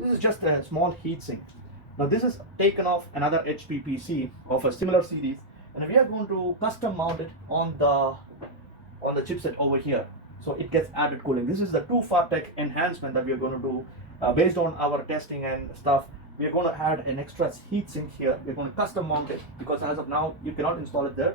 This is just a small heatsink. Now this is taken off another HP PC of a similar series, and we are going to custom mount it on the chipset over here, so it gets added cooling. This is the 2FATEC enhancement that we are going to do based on our testing and stuff. We are going to add an extra heatsink here. We're going to custom mount it because as of now you cannot install it there.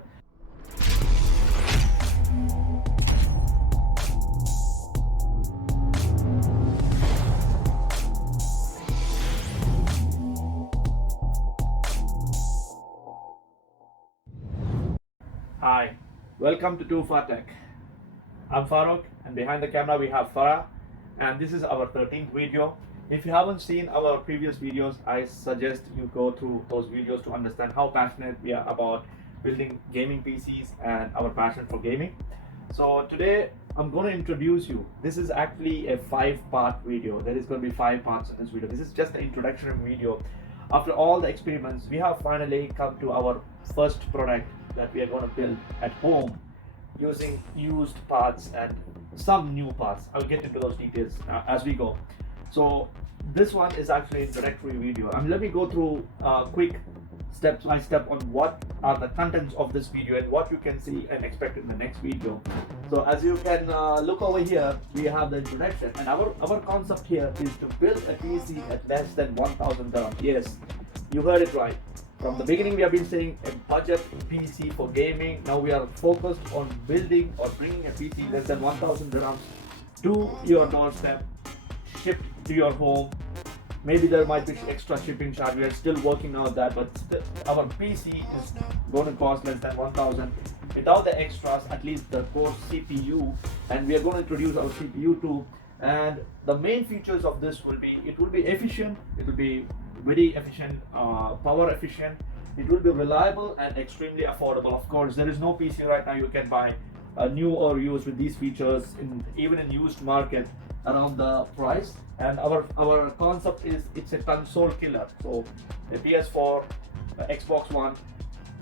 Hi, welcome to 2FATEC. I'm Farooq, and behind the camera we have Farah, and this is our 13th video. If you haven't seen our previous videos, I suggest you go through those videos to understand how passionate we are about building gaming PCs and our passion for gaming. So today I'm going to introduce you. This is actually a 5-part video. There is going to be 5 parts in this video. This is just an introduction video. After all the experiments, we have finally come to our first product that we are going to build at home using used parts and some new parts. I'll get into those details as we go. So this one is actually an introductory video. Let me go through quick step by step on what are the contents of this video and what you can see and expect in the next video. So as you can look over here, we have the introduction, and our concept here is to build a PC at less than 1,000 dirhams. Yes, you heard it right. From the beginning we have been saying a budget PC for gaming. Now we are focused on building or bringing a PC less than 1,000 dirhams to your doorstep, shipped to your home. Maybe there might be extra shipping charge. We are still working on that, but our PC is going to cost less than 1,000 without the extras, at least the core CPU, and we are going to introduce our CPU too. And the main features of this will be, it will be efficient, it will be very efficient, power efficient, it will be reliable and extremely affordable. Of course, there is no PC right now you can buy new or used with these features even in used market around the price. And our concept is, it's a console killer. So the PS4, Xbox One,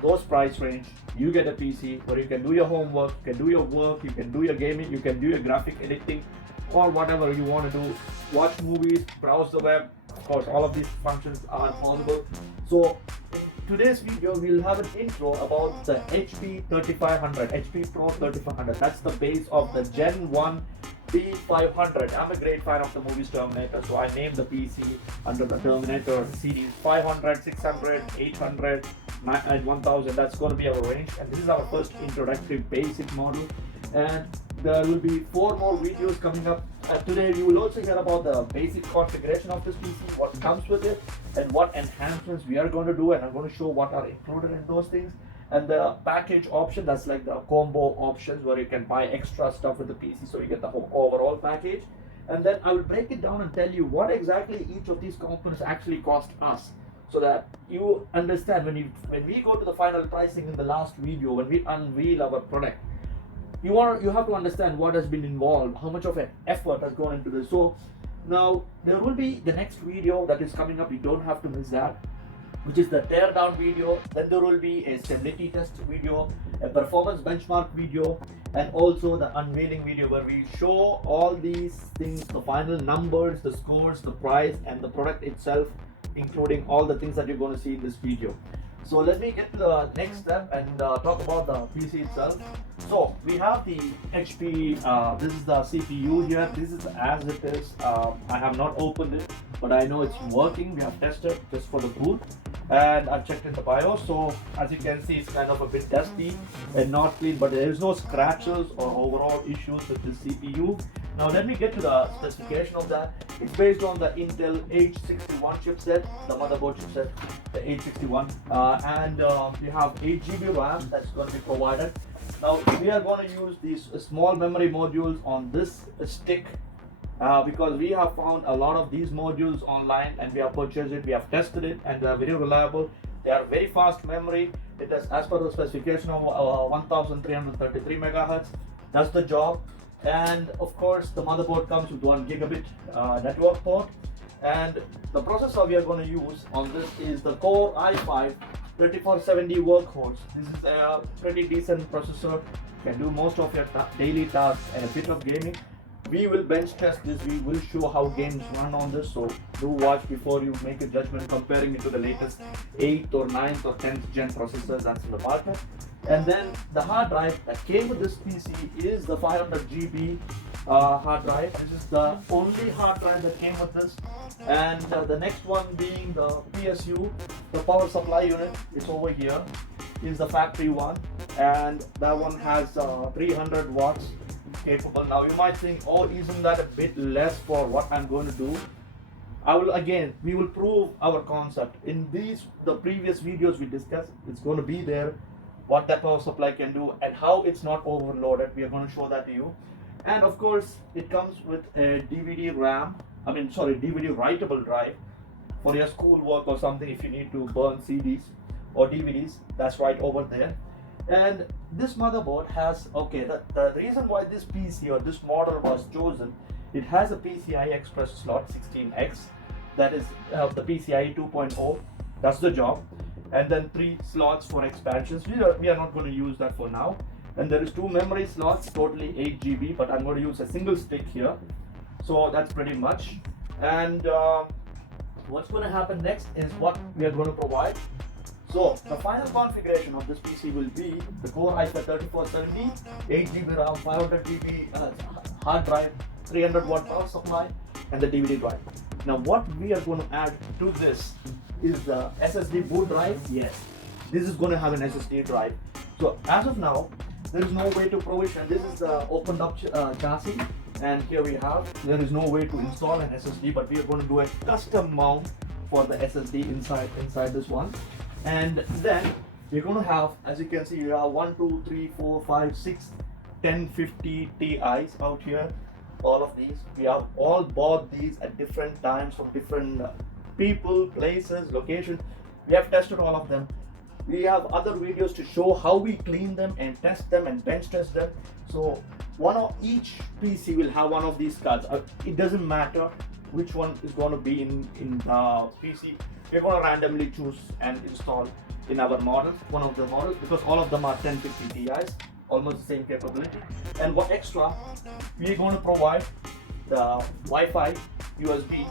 those price range, you get a PC where you can do your homework, you can do your work, you can do your gaming, you can do your graphic editing, or whatever you want to do, watch movies, browse the web. Of course, all of these functions are possible. So in today's video, we'll have an intro about the HP 3500, HP Pro 3500. That's the base of the Gen 1 T-500. I'm a great fan of the movies Terminator, so I named the PC under the Terminator series. 500, 600, 800, and 1000. That's going to be our range, and this is our first introductory basic model. And there will be 4 more videos coming up. Today you will also hear about the basic configuration of this PC, what comes with it, and what enhancements we are going to do, and I'm going to show what are included in those things. And the package option, that's like the combo options where you can buy extra stuff with the PC, so you get the whole overall package. And then I will break it down and tell you what exactly each of these components actually cost us, so that you understand when we go to the final pricing in the last video, when we unveil our product, you have to understand what has been involved, how much of an effort has gone into this. So now there will be the next video that is coming up, you don't have to miss that, which is the teardown video. Then there will be a stability test video, a performance benchmark video, and also the unveiling video where we show all these things, the final numbers, the scores, the price, and the product itself, including all the things that you're going to see in this video. So let me get to the next step and talk about the PC itself. So we have the HP, this is the CPU here. This is as it is. I have not opened it, but I know it's working. We have tested just for the boot, and I've checked in the BIOS. So as you can see, it's kind of a bit dusty and not clean, but there is no scratches or overall issues with this CPU. Now let me get to the specification of that. It's based on the Intel H61 chipset, the motherboard chipset, the H61, and we have 8 GB RAM that's going to be provided. Now we are going to use these small memory modules on this stick because we have found a lot of these modules online, and we have purchased it, we have tested it, and they are very reliable. They are very fast memory. It is as per the specification of 1333 megahertz. That's the job. And of course the motherboard comes with 1 gigabit network port, and the processor we are going to use on this is the Core i5 3470 workhorse. This is a pretty decent processor, can do most of your daily tasks and a bit of gaming. we will bench test this. We will show how games run on this. So do watch before you make a judgment comparing it to the latest 8th or 9th or 10th gen processors that's in the market. And then the hard drive that came with this PC is the 500 GB hard drive. This is the only hard drive that came with this. And the next one being the PSU, the power supply unit, it's over here, is the factory one, and that one has 300 watts capable. Now you might think, oh, isn't that a bit less for what I'm going to do? We will prove our concept in the previous videos we discussed. It's going to be there, what that power supply can do and how it's not overloaded. We are going to show that to you. And of course it comes with a DVD writable drive for your schoolwork or something. If you need to burn CDs or DVDs, that's right over there. And this motherboard has, the reason why this PC or this model was chosen, it has a PCIe Express slot 16X, that is the PCIe 2.0, that's the job, and then 3 slots for expansions. We are not going to use that for now. And there is 2 memory slots, totally 8 GB, but I'm going to use a single stick here. So that's pretty much. And what's going to happen next is what we are going to provide. So the final configuration of this PC will be the Core i5-3470, 8 GB RAM, 500 GB hard drive, 300 watt power supply, and the DVD drive. Now what we are going to add to this is the SSD boot drive. Yes, this is going to have an SSD drive. So as of now, there is no way to provision. This is the opened up chassis, and here we have, there is no way to install an SSD, but we are going to do a custom mount for the SSD inside this one. And then we're going to have, as you can see, you have 1, 2, 3, 4, 5, 6, 10, 50 Ti's out here. All of these, we have all bought these at different times from different people, places, locations. We have tested all of them. We have other videos to show how we clean them and test them and bench test them. So one of each PC will have one of these cards. It doesn't matter which one is going to be in the PC. We're going to randomly choose and install in our models, one of the models, because all of them are 1050 Ti's, almost the same capability. And what extra, we're going to provide the Wi-Fi USB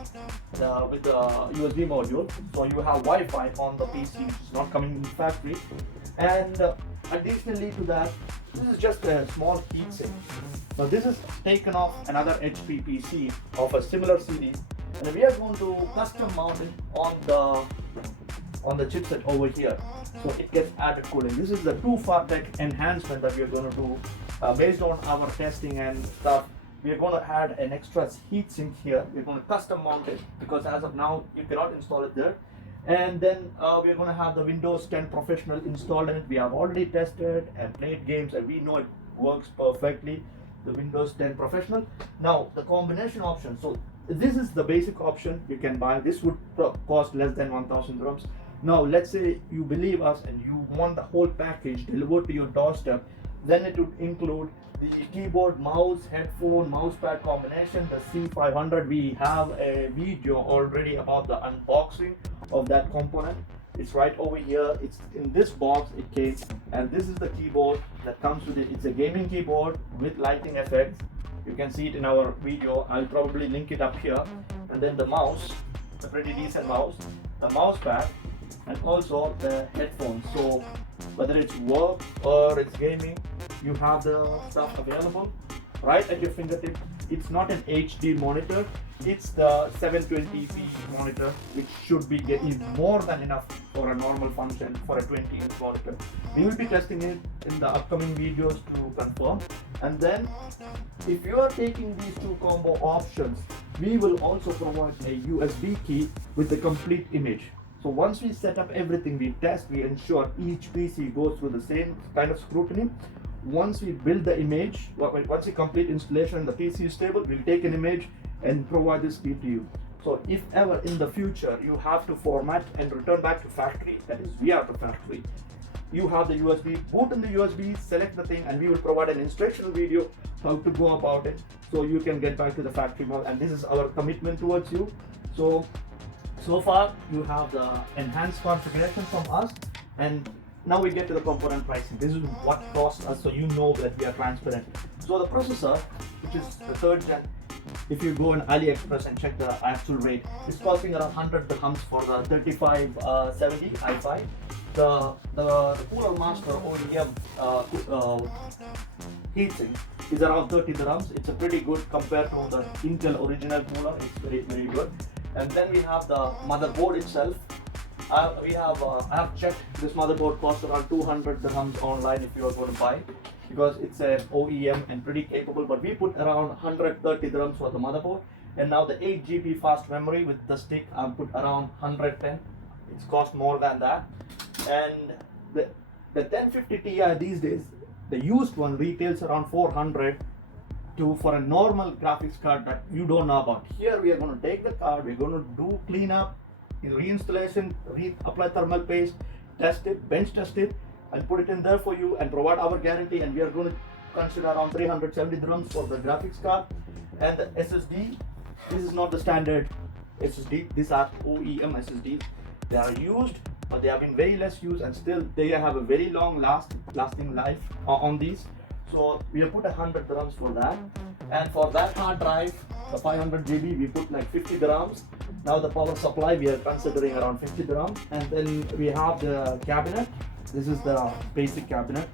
with the USB module. So you have Wi-Fi on the PC, which is not coming in the factory. And additionally to that, this is just a small heatsink. So this is taken off another HP PC of a similar series, and we are going to custom mount it on the chipset over here. So it gets added cooling. This is the TwoFarTech enhancement that we are going to do based on our testing and stuff. We are going to add an extra heatsink here. We're going to custom mount it because as of now you cannot install it there. And then we're going to have the Windows 10 Professional installed in it. We have already tested and played games and we know it works perfectly, the Windows 10 Professional. Now the combination option, so this is the basic option you can buy. This would cost less than 1000 dirhams. Now let's say you believe us and you want the whole package delivered to your doorstep, then it would include the keyboard, mouse, headphone, mousepad combination, the T-500. We have a video already about the unboxing of that component. It's right over here. It's in this box it came, and this is the keyboard that comes with it. It's a gaming keyboard with lighting effects. You can see it in our video. I'll probably link it up here. And then the mouse, a pretty decent mouse, the mousepad, and also the headphones. So whether it's work or it's gaming, you have the stuff available right at your fingertip. It's not an HD monitor, it's the 720p monitor, which should be is more than enough for a normal function for a 20-inch monitor. We will be testing it in the upcoming videos to confirm. And then if you are taking these two combo options, we will also provide a USB key with the complete image. So once we set up everything, we test, we ensure each PC goes through the same kind of scrutiny. Once we build the image, once we complete installation and the PC is stable, we'll take an image and provide this key to you. So if ever in the future you have to format and return back to factory, that is via the factory, you have the USB, boot in the USB, select the thing, and we will provide an instructional video how to go about it so you can get back to the factory mode. And this is our commitment towards you. So far you have the enhanced configuration from us, and now we get to the component pricing. This is what costs us, so you know that we are transparent. So the processor, which is the 3rd gen, If you go on AliExpress and check the actual rate, it's costing around 100 dirhams for the 3570 i5. The Cooler Master OEM heatsink is around 30 dirhams. It's a pretty good compared to the Intel original cooler. It's very good. And then we have the motherboard itself. I have checked, this motherboard costs around 200 dirhams online if you are going to buy, because it's an OEM and pretty capable. But we put around 130 dirhams for the motherboard, and now the 8 GB fast memory with the stick I put around 110. It's cost more than that. And the 1050 Ti these days, the used one retails around 400 for a normal graphics card that you don't know about. Here we are going to take the card, we're going to do cleanup, reinstallation, apply thermal paste, test it, bench test it, and put it in there for you and provide our guarantee. And we are going to consider around 370 dirhams for the graphics card. And the SSD, this is not the standard SSD, these are OEM SSD. They are used, but they have been very less used, and still they have a very long lasting life on these. So we have put 100 dirhams for that. And for that hard drive, the 500 GB, we put like 50 dirhams. Now the power supply, we are considering around 50 dirhams. And then we have the cabinet. This is the basic cabinet.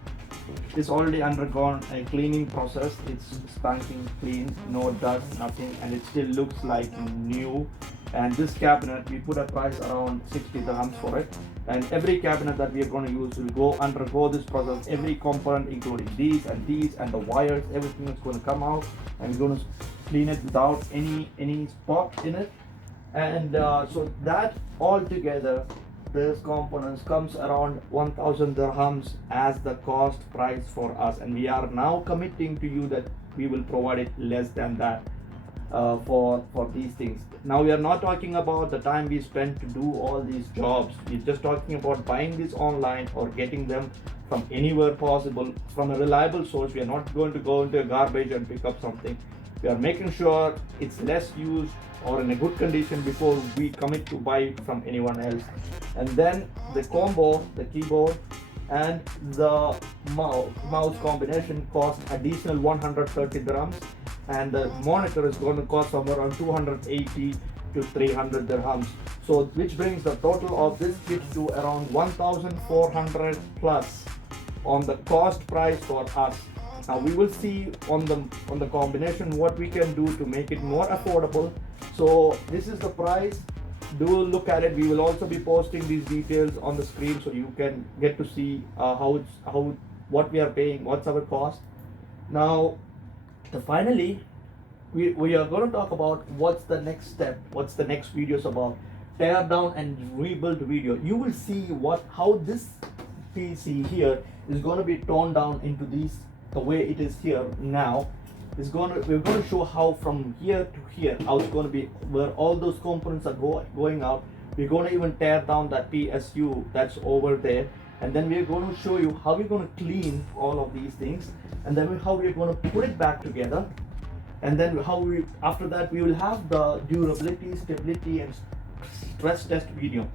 It's already undergone a cleaning process. It's spanking clean, no dust, nothing, and it still looks like new. And this cabinet, we put a price around 60 dirhams for it. And every cabinet that we are going to use will undergo this process. Every component, including these and the wires, everything is going to come out, and we're going to clean it without any spot in it. And so that all together, this components comes around 1000 dirhams as the cost price for us, and we are now committing to you that we will provide it less than that for these things. Now we are not talking about the time we spend to do all these jobs. We're just talking about buying this online or getting them from anywhere possible from a reliable source. We are not going to go into a garbage and pick up something. We are making sure it's less used or in a good condition before we commit to buy it from anyone else. And then the combo, the keyboard and the mouse combination cost additional 130 dirhams, and the monitor is going to cost somewhere around 280 to 300 dirhams. So which brings the total of this kit to around 1400 plus on the cost price for us. Now we will see on the combination what we can do to make it more affordable. So this is the price. Do look at it. We will also be posting these details on the screen so you can get to see what we are paying, what's our cost. Now finally, we are going to talk about what's the next step, what's the next videos about. Tear down and rebuild video. You will see how this PC here is going to be toned down into the way it is here now. We're going to show how from here to here, how it's going to be, where all those components are going out. We're going to even tear down that PSU that's over there, and then we're going to show you how we're going to clean all of these things, and then how we're going to put it back together, and then after that we will have the durability, stability and stress test video.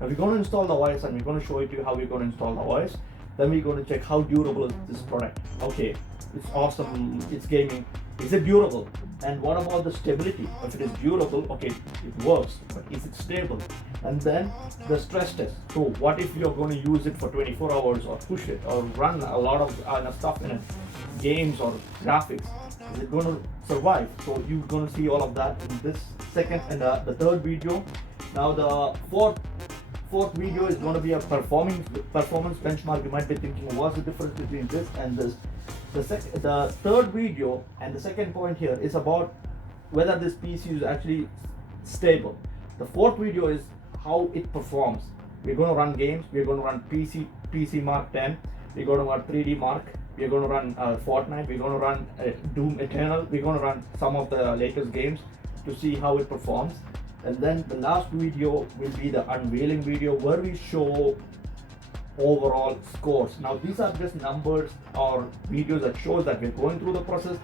Now we're going to install the wires, and we're going to show it to you how we're going to install the wires. Then we're going to check how durable is this product. Okay, it's awesome, it's gaming. Is it durable? And what about the stability? If it is durable, okay, it works, but is it stable? And then the stress test. So what if you're going to use it for 24 hours or push it or run a lot of stuff in it, games or graphics? Is it going to survive? So you're going to see all of that in this second and the third video. Now the fourth video is going to be a performance benchmark. You might be thinking, what's the difference between this and this? The third video and the second point here is about whether this PC is actually stable. The fourth video is how it performs. We're going to run games. We're going to run PC Mark 10. We're going to run 3D Mark. We're going to run Fortnite. We're going to run Doom Eternal. We're going to run some of the latest games to see how it performs. And then the last video will be the unveiling video where we show overall scores. Now these are just numbers or videos that shows that we're going through the process.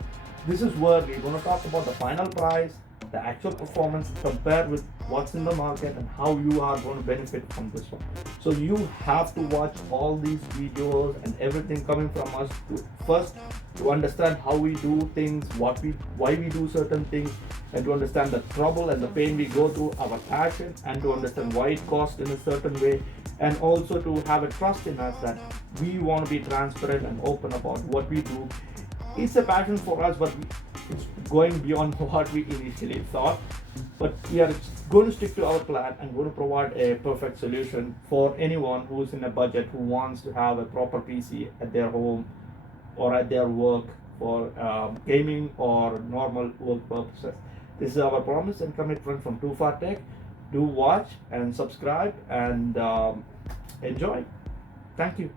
This is where we're going to talk about the final price, the actual performance compared with what's in the market and how you are going to benefit from this one. So you have to watch all these videos and everything coming from us to understand how we do things, why we do certain things, and to understand the trouble and the pain we go through, our passion, and to understand why it costs in a certain way, and also to have a trust in us that we want to be transparent and open about what we do. It's a passion for us, but it's going beyond what we initially thought. But we are going to stick to our plan and going to provide a perfect solution for anyone who's in a budget who wants to have a proper PC at their home or at their work for gaming or normal work purposes. This is our promise and commitment from Too Far Tech. Do watch and subscribe and enjoy. Thank you.